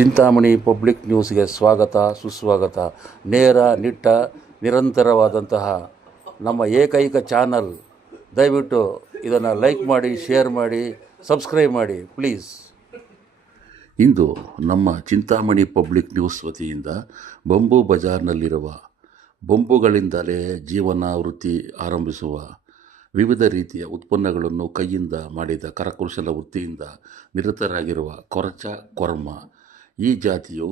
Chintamani public ನ್ಯೂಸ್ಗೆ ಸ್ವಾಗತ ಸುಸ್ವಾಗತ. ನೇರ ನಿಟ್ಟ ನಿರಂತರವಾದಂತಹ ನಮ್ಮ ಏಕೈಕ ಚಾನಲ್. ದಯವಿಟ್ಟು ಇದನ್ನು ಲೈಕ್ ಮಾಡಿ, ಶೇರ್ ಮಾಡಿ, ಸಬ್ಸ್ಕ್ರೈಬ್ ಮಾಡಿ ಪ್ಲೀಸ್. ಇಂದು ನಮ್ಮ ಚಿಂತಾಮಣಿ ಪಬ್ಲಿಕ್ ನ್ಯೂಸ್ ವತಿಯಿಂದ ಬಂಬು ಬಜಾರ್ನಲ್ಲಿರುವ ಬಂಬುಗಳಿಂದಲೇ ಜೀವನ ವೃತ್ತಿ ಆರಂಭಿಸುವ ವಿವಿಧ ರೀತಿಯ ಉತ್ಪನ್ನಗಳನ್ನು ಕೈಯಿಂದ ಮಾಡಿದ ಕರಕುಶಲ ವೃತ್ತಿಯಿಂದ ನಿರತರಾಗಿರುವ ಕೊರಚ ಕೊರ್ಮ ಈ ಜಾತಿಯು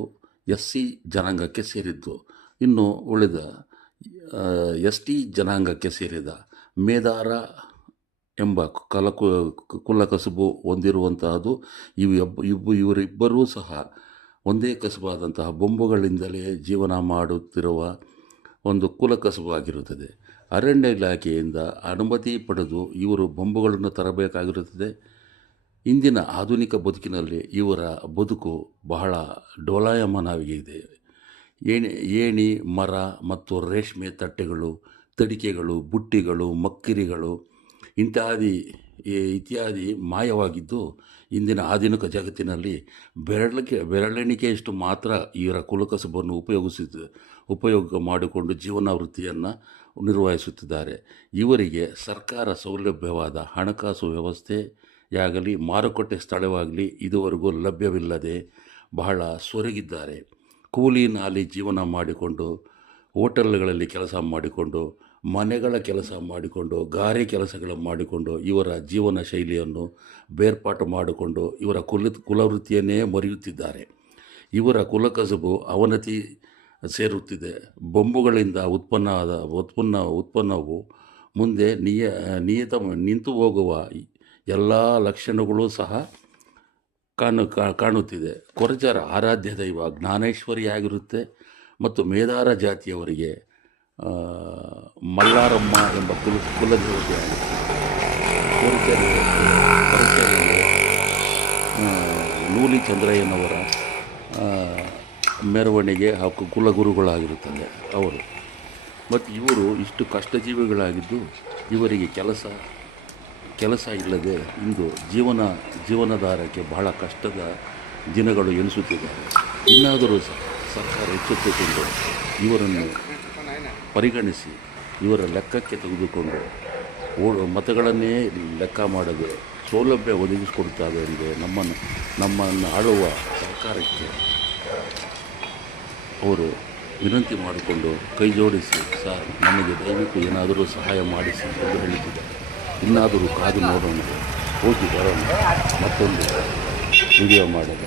SC ಜನಾಂಗಕ್ಕೆ ಸೇರಿದ್ದು. ಇನ್ನು ಉಳಿದ ST ಜನಾಂಗಕ್ಕೆ ಸೇರಿದ ಮೇದಾರ ಎಂಬ ಕುಲಕಸುಬು ಹೊಂದಿರುವಂತಹದ್ದು. ಇವರಿಬ್ಬರೂ ಸಹ ಒಂದೇ ಕಸುಬಾದಂತಹ ಬೊಂಬುಗಳಿಂದಲೇ ಜೀವನ ಮಾಡುತ್ತಿರುವ ಒಂದು ಕುಲಕಸುಬು ಆಗಿರುತ್ತದೆ. ಅರಣ್ಯ ಇಲಾಖೆಯಿಂದ ಅನುಮತಿ ಪಡೆದು ಇವರು ಬೊಂಬುಗಳನ್ನು ತರಬೇಕಾಗಿರುತ್ತದೆ. ಇಂದಿನ ಆಧುನಿಕ ಬದುಕಿನಲ್ಲಿ ಇವರ ಬದುಕು ಬಹಳ ಡೋಲಾಯಮಾನವಾಗಿದೆ. ಏಣಿ ಮರ ಮತ್ತು ರೇಷ್ಮೆ ತಟ್ಟೆಗಳು, ತಡಿಕೆಗಳು, ಬುಟ್ಟಿಗಳು, ಮಕ್ಕಿರಿಗಳು ಇತ್ಯಾದಿ ಮಾಯವಾಗಿದ್ದು, ಇಂದಿನ ಆಧುನಿಕ ಜಗತ್ತಿನಲ್ಲಿ ಬೆರಳೆಣಿಕೆಯಷ್ಟು ಮಾತ್ರ ಇವರ ಕುಲಕಸುಬನ್ನು ಉಪಯೋಗ ಮಾಡಿಕೊಂಡು ಜೀವನ ವೃತ್ತಿಯನ್ನು ನಿರ್ವಹಿಸುತ್ತಿದ್ದಾರೆ. ಇವರಿಗೆ ಸರ್ಕಾರ ಸೌಲಭ್ಯವಾದ ಹಣಕಾಸು ವ್ಯವಸ್ಥೆಯಾಗಲಿ ಮಾರುಕಟ್ಟೆ ಸ್ಥಳವಾಗಲಿ ಇದುವರೆಗೂ ಲಭ್ಯವಿಲ್ಲದೆ ಬಹಳ ಸೊರಗಿದ್ದಾರೆ. ಕೂಲಿ ನಾಲಿ ಜೀವನ ಮಾಡಿಕೊಂಡು, ಹೋಟೆಲ್ಗಳಲ್ಲಿ ಕೆಲಸ ಮಾಡಿಕೊಂಡು, ಮನೆಗಳ ಕೆಲಸ ಮಾಡಿಕೊಂಡು, ಗಾರೆ ಕೆಲಸಗಳ ಮಾಡಿಕೊಂಡು ಇವರ ಜೀವನ ಶೈಲಿಯನ್ನು ಬೇರ್ಪಾಟು ಮಾಡಿಕೊಂಡು ಇವರ ಕುಲವೃತ್ತಿಯನ್ನೇ ಮರೆಯುತ್ತಿದ್ದಾರೆ. ಇವರ ಕುಲಕಸುಬು ಅವನತಿ ಸೇರುತ್ತಿದೆ. ಉತ್ಪನ್ನವು ಮುಂದೆ ನಿಂತು ಹೋಗುವ ಎಲ್ಲ ಲಕ್ಷಣಗಳು ಸಹ ಕಾಣುತ್ತಿದೆ. ಕೊರಚರ ಆರಾಧ್ಯ ದೈವ ಜ್ಞಾನೇಶ್ವರಿಯಾಗಿರುತ್ತೆ ಮತ್ತು ಮೇದಾರ ಜಾತಿಯವರಿಗೆ ಮಲ್ಲಾರಮ್ಮ ಎಂಬ ಕುಲದೇವತೆಯಾಗಿರುತ್ತೆ. ಕೊರಚರಿಗೆ ನೂಲಿ ಚಂದ್ರಯ್ಯನವರ ಮೆರವಣಿಗೆ ಹಾಗೂ ಕುಲಗುರುಗಳಾಗಿರುತ್ತದೆ ಅವರು. ಮತ್ತು ಇವರು ಇಷ್ಟು ಕಷ್ಟಜೀವಿಗಳಾಗಿದ್ದು ಇವರಿಗೆ ಕೆಲಸ ಇಲ್ಲದೆ ಇಂದು ಜೀವನಾಧಾರಕ್ಕೆ ಬಹಳ ಕಷ್ಟದ ದಿನಗಳು ಎನಿಸುತ್ತಿದ್ದಾರೆ. ಇನ್ನಾದರೂ ಸರ್ಕಾರ ಎಚ್ಚೆತ್ತುಕೊಂಡು ಇವರನ್ನು ಪರಿಗಣಿಸಿ ಇವರ ಲೆಕ್ಕಕ್ಕೆ ತೆಗೆದುಕೊಂಡು ಮತಗಳನ್ನೇ ಲೆಕ್ಕ ಮಾಡದೆ ಸೌಲಭ್ಯ ಒದಗಿಸಿಕೊಡುತ್ತಾರೆ ಎಂದು ನಮ್ಮನ್ನು ಆಳುವ ಸರ್ಕಾರಕ್ಕೆ ಅವರು ವಿನಂತಿ ಮಾಡಿಕೊಂಡು ಕೈ ಜೋಡಿಸಿ, ಸರ್ ನಮಗೆ ದಯವಿಟ್ಟು ಏನಾದರೂ ಸಹಾಯ ಮಾಡಿಸಿ ಎಂದು ಹೇಳುತ್ತಿದ್ದಾರೆ. ಇನ್ನಾದರೂ ಕಾದು ನೋಡೋಣ, ಹೋಗಿ ಬರೋಣ, ಮತ್ತೊಂದು ವಿಡಿಯೋ ಮಾಡಲು.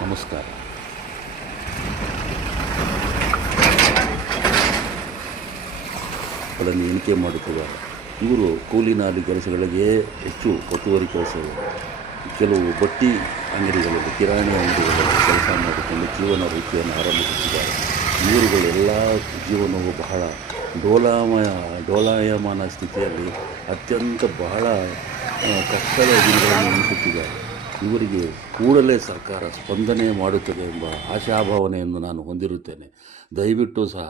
ನಮಸ್ಕಾರ. ಗಳನ್ನು ಎಣಿಕೆ ಮಾಡುತ್ತಿದ್ದಾರೆ. ಇವರು ಕೂಲಿ ನಾಲಿ ಕೆಲಸಗಳಿಗೆ ಹೆಚ್ಚು ಒತ್ತುವರಿ ಕೆಲಸಗಳು, ಕೆಲವು ಬಟ್ಟಿ ಅಂಗಡಿಗಳಲ್ಲಿ, ಕಿರಾಣಿ ಅಂಗಡಿಗಳಲ್ಲಿ ಕೆಲಸ ಮಾಡಿಕೊಂಡು ಜೀವನ ವೃತ್ತಿಯನ್ನು ಆರಂಭಿಸುತ್ತಿದ್ದಾರೆ. ಇವರುಗಳೆಲ್ಲ ಜೀವನವು ಬಹಳ ಡೋಲಾಯಮಾನ ಸ್ಥಿತಿಯಲ್ಲಿ ಅತ್ಯಂತ ಬಹಳ ಕಷ್ಟದ ದಿನಗಳನ್ನು ಎನಿಸುತ್ತಿದ್ದಾರೆ. ಇವರಿಗೆ ಕೂಡಲೇ ಸರ್ಕಾರ ಸ್ಪಂದನೆ ಮಾಡುತ್ತದೆ ಎಂಬ ಆಶಾಭಾವನೆಯನ್ನು ನಾನು ಹೊಂದಿರುತ್ತೇನೆ. ದಯವಿಟ್ಟು ಸಹ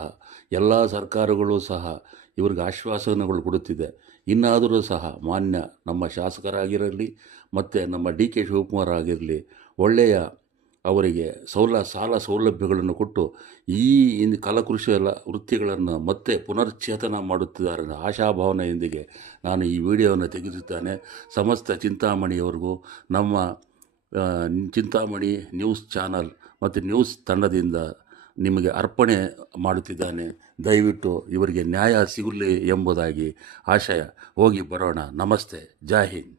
ಎಲ್ಲ ಸರ್ಕಾರಗಳು ಸಹ ಇವರಿಗೆ ಆಶ್ವಾಸನೆಗಳು ಕೊಡುತ್ತಿದೆ. ಇನ್ನಾದರೂ ಸಹ ಮಾನ್ಯ ನಮ್ಮ ಶಾಸಕರಾಗಿರಲಿ ಮತ್ತು ನಮ್ಮ DK ಶಿವಕುಮಾರ್ ಆಗಿರಲಿ ಒಳ್ಳೆಯ ಅವರಿಗೆ ಸಾಲ ಸೌಲಭ್ಯಗಳನ್ನು ಕೊಟ್ಟು ಈ ಕಲಕುಶಲ ವೃತ್ತಿಗಳನ್ನು ಮತ್ತೆ ಪುನಶ್ಚೇತನ ಮಾಡುತ್ತಿದ್ದಾರೆ ಆಶಾಭಾವನೆಯೊಂದಿಗೆ ನಾನು ಈ ವಿಡಿಯೋವನ್ನು ತೆಗೆದಿದ್ದೇನೆ. ಸಮಸ್ತ ಚಿಂತಾಮಣಿಯವರಿಗೂ ನಮ್ಮ ಚಿಂತಾಮಣಿ ನ್ಯೂಸ್ ಚಾನಲ್ ಮತ್ತು ನ್ಯೂಸ್ ತಂಡದಿಂದ ನಿಮಗೆ ಅರ್ಪಣೆ ಮಾಡುತ್ತಿದ್ದಾನೆ. ದಯವಿಟ್ಟು ಇವರಿಗೆ ನ್ಯಾಯ ಸಿಗಲಿ ಎಂಬುದಾಗಿ ಆಶಯ. ಹೋಗಿ ಬರೋಣ. ನಮಸ್ತೆ. ಜೈ ಹಿಂದ್.